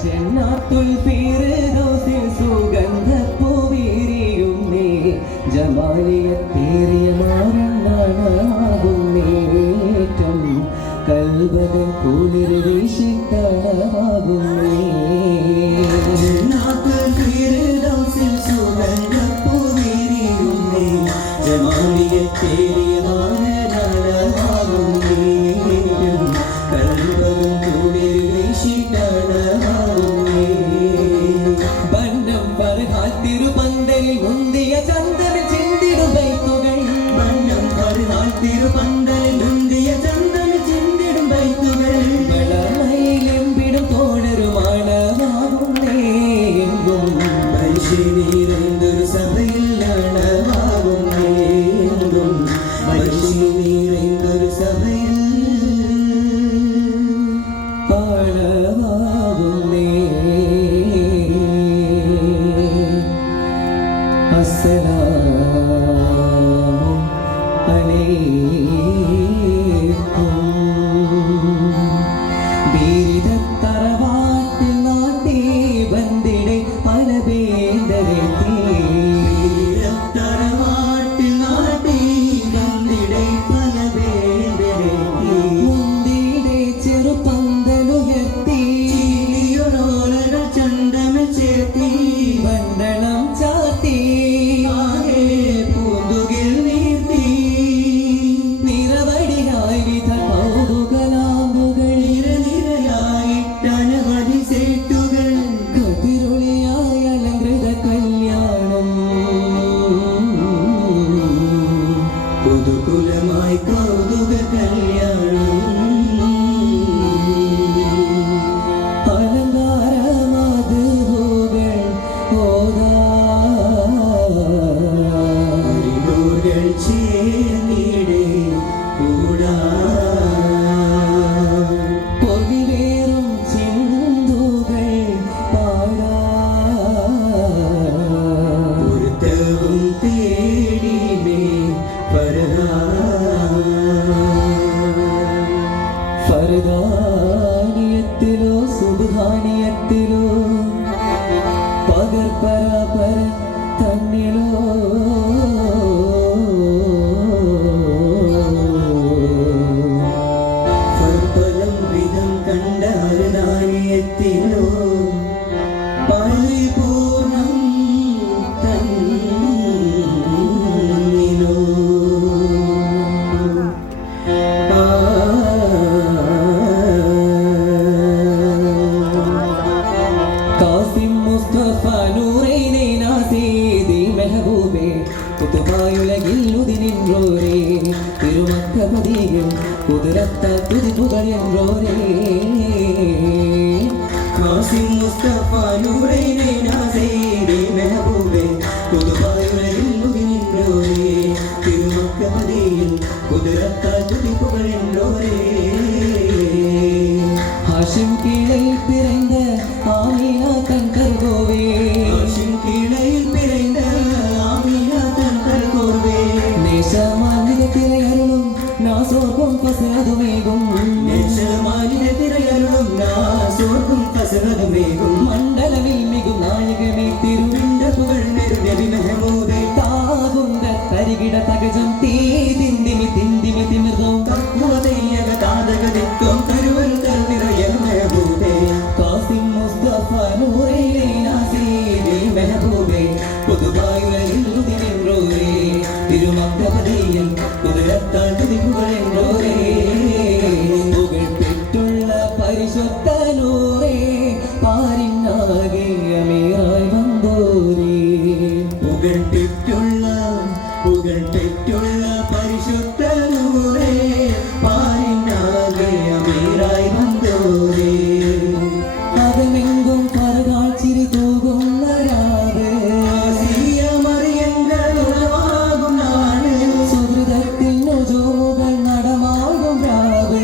ജന്നാത്തുൽ ഫിർദൗസിൽ സുഗന്ധപ്പൂവിരിയുന്നേ ജമാലിയത്തേറിയ മാറണ്ണാകുന്നേറ്റം കൽബദൻ കുളിർ വീശിത്തണാകുന്നേ ജന്നാത്തുൽ ഫിർദൗസിൽ സുഗന്ധപ്പൂവിരിയുന്നേ ജമാലിയത്തേറിയ മാറണ്ണാകുന്നേറ്റം കൽബദൻ കുളിർ വീശിത്തണാകുന്നേ തിരുപന്തലിൽ മുന്തിയ ചന്ദനം ചിന്തിടും ബൈത്തുകൾ വണ്ണം പരുനാൾ തിരുപന്തലിൽ മുന്തിയ ചന്ദനം ചിന്തിടും ബൈത്തുകൾ വളമയിലെമ്പിടും തോഴരുമാണമാകുന്നേ എങ്കും മനുഷ്യനീരെന്തൊരു സഭയിലാണമാകുന്നേ എങ്കും മനുഷ്യനീരെന്തൊരു സഭയിൽ ആണമാകുന്നേ അസ്സലാമു അലൈക്കും ബീരിതത്തറവാട്ടിൽ നാട്ടി ബന്ദിടെ പല പേന്തരെത്തി ബീരിതത്തറവാട്ടിൽ നാട്ടി ബന്ദിടെ പല പേന്തരെത്തി മുന്തിടെ ചെറുപന്തലുയർത്തി ചീലിയൊരോലകൾ ചന്തമിൽ ചേർത്തി മണ്ഡലം ചാത്തി കുതുകുലമായി കൗതുക കല്യാണം അലങ്കാരമധുകൾ ഓതാരികൾ ചേർന്നിടെ കൂടാ പൊതിവേറും ചിന്തുകൾ പാടാ പൊരുത്തവും തേടിമേ ഫർദാനിയത്തിലോ സുബ്ഹാനിയത്തിലോ പകർപ്പരാപര തന്നിലോ ഫർദലം വിധം കണ്ട അരുദാനിയത്തിലോ പരിപൂർണം തിരുമക്കപതിയും കുതിരത്ത തുതിപ്പുകൾ എന്നോരേ കാസിം മുസ്തഫ നൂറൈനെ നാസീദി മെഹബൂബേ കുതുബായുലകിൽ നിന്നോരേ തിരുമക്കപതിയും കുതിരത്ത തുതിപ്പുകൾ എന്നോരേ ഹാഷിം കീഴയിൽ പിറந்த ആമീന തൻ കർഗോവേ ഹാഷിം കീഴയിൽ പിറந்த ആമീന തൻ കർഗോവേ നേശമാനിരത്തിരയരുളും നാസോർക്കും ഫസലതുമേകും നേശമാനിരത്തിരയരുളും നാസോർക്കും ഫസലതുമേകും മണ്ഡലവിൽ മികും നായികമേ തിരുവിണ്ടപ്പുകൾ നബി മെഹമൂദേ താകുണ്ട തരികിട തകജം തീതിന്തിമി തിന്തിമി തിമിർന്നും തക്കുവതയ്യക താതകതിക്കും തരുവൽ തരുനിറയൽ മെഹബൂബേ കാസിം മുസ്തഫ നൂറൈനെ നാസീദി മെഹബൂബേ കുതുബായുലകിൽ നിന്നോരേ തിരുമക്കപതിയും കുതിരത്താൽ തുതിപ്പുകൾ എന്നോരേ പുകഴ്പ്പെട്ടുള്ള പരിശുദ്ധ നൂറേ പാരിനാകെ അമീറായി വന്നോരേ പുകഴ്പ്പെട്ടുള്ള പരിശുദ്ധ നൂറേ പാരിനാകെ അമീറായി വന്നോരേ അകമെങ്കും കറുകാഴ്ചിരി തൂകുന്ന രാവ് നടമാകും രാവ്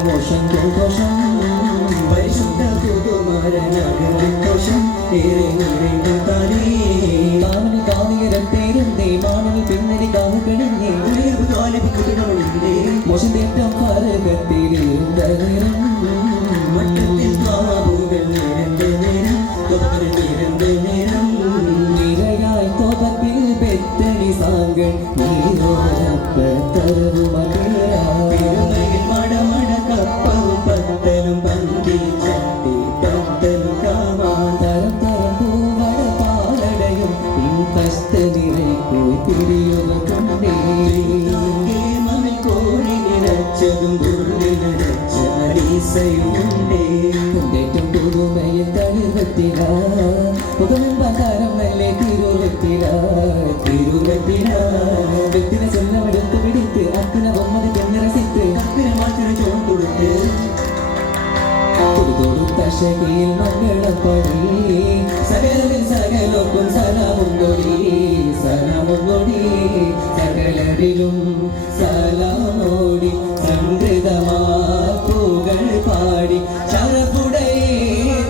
മോശം ദോഷം പരിശുദ്ധ പുതുമാരനാഘോഷം ഏറെ നിറഞ്ഞു താനേ കാവണി കാവിയരം തേരുന്നേ മാണവി പിന്നണി കാവു കിടന്നേ മോശം തേറ്റം പാരകത്തിലിരുന്ന നേരം മട്ടത്തിൽ കാവുകൾ നിരந்த നേരം നിരந்த നേരം നിരയായി തോപത്തിൽ പെത്തടി സാങ്കൾ നീരോടപ്പത്തരവും പെരുമയിൽ മടമട കപ്പവും പത്തലും പന്തി ചട്ടി പത്തലും കാവാൻ തരം തരം പൂവട പാലടയും പിൻകസ്ത നിറയിൽ പോയി തിരിയുക കൊണ്ടേ മമിൽ കോഴി നിറച്ചതും ഉരുളി നിറച്ച അരീസയുമുണ്ടേ കുണ്ടേറ്റം പുതുമയിൽ തളിർവത്തില പുകമൻ പതാരം നല്ല തിരുവത്തില വ്യക്തിനെ ചെല്ലമെടുത്ത് പിടിത്ത് അക്കിനെ ബൊമ്മത് പെണ്ണരസിത്ത് അക്കിനെ മാറ്റിന് ചോൺ കൊടുത്ത് കൊടുത്ത ശകിയിൽ മംഗളപ്പടി സകലവിൽ സകലൊക്കും സലാമുണ്ടോടി സലാമുണ്ടോടി സകലരിലും സലാമോടി സംഗൃതമാപ്പുകൾ പാടി ശരഫുടയെ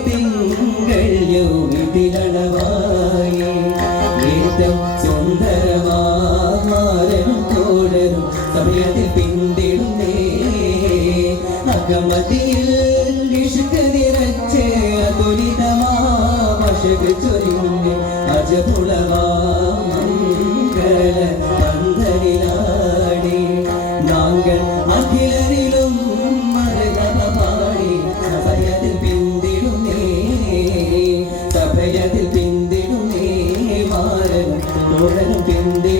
തിങ്കൾ യൗവിതിലളവായി ഏറ്റവും സുന്ദരമാരും തോടരും സമയത്തിൽ പിന്തിടുന്നേ അകമതിയിൽ ഇഷ്ക നിറച്ച് അതുലിതമാശക ചൊരിഞ്ഞ് അജപുളവാമംഗള പന്തലിലാടി നാങ്കൾ അഖിലരിലും മരകപാടി സഭയത്തിൽ പിന്തിടുന്നേ സഭയത്തിൽ പിന്തിടുന്നേ മാരനും തോഴനും പിന്തി